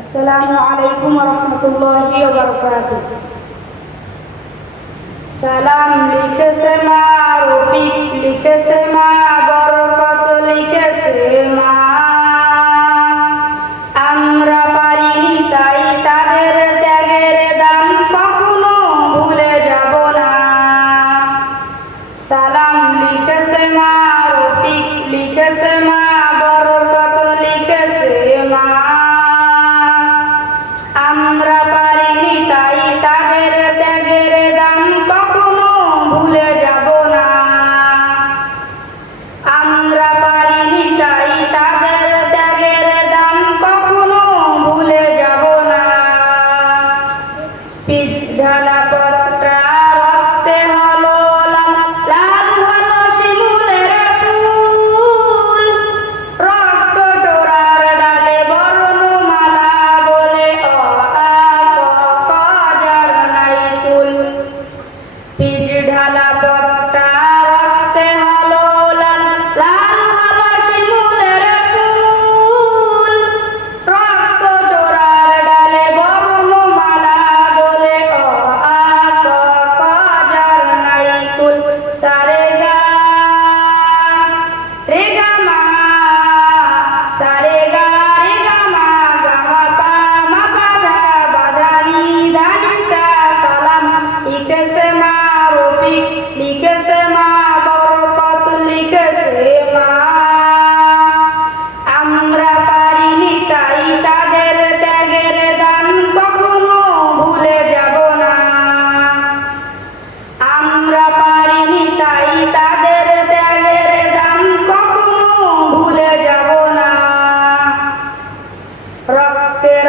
আসসালামু আলাইকুম ওয়া রাহমাতুল্লাহি ওয়া বারাকাতুহু। সালাম লিখেছে মা, রফিক লিখেছে মা, বরকত লিখেছে মা। আমরা পারিনি তাই তাদের ত্যাগের দাম কখনো ভুলে যাব না। সালাম লিখেছে মা, রফিক লিখেছে মা, বরকত লিখেছে মা। আমরা পারিনি তাই তাদের ত্যাগের দাম কখনো ভুলে যাব না। আমরা পারিনি তাই তাদের ত্যাগের দাম কখনো ভুলে যাব না। পিচ ঢালা পথটা রক্তে হলো লাল, লাল হলো শিমুলের ফুল। রক্ত চোরার ডালে বর্ণমালা বলে অ আ ক খ যার নাই কুল। পিচ ঢালা পথটা রক্তে হলো লাল, লাল হলো শিমুলের ফুল। রক্ত চোরার ডালে বর্ণমালা বলে অ আ ক খ যার নাই কুল। সারে গা রে গা মা, সারে গা রে গা মা, গা মা পা মা পা ধা, বাধা নি ধা নি সা। সালাম লিখেছে মা, রফিক লিখেছে মা, বরকত লিখেছে মা। আমরা পারিনি তাই তাদের ত্যাগের দান কখনো ভুলে যাব না। আমরা পারিনি তাই তাদের ত্যাগের দান কখনো ভুলে যাব না। রক্তের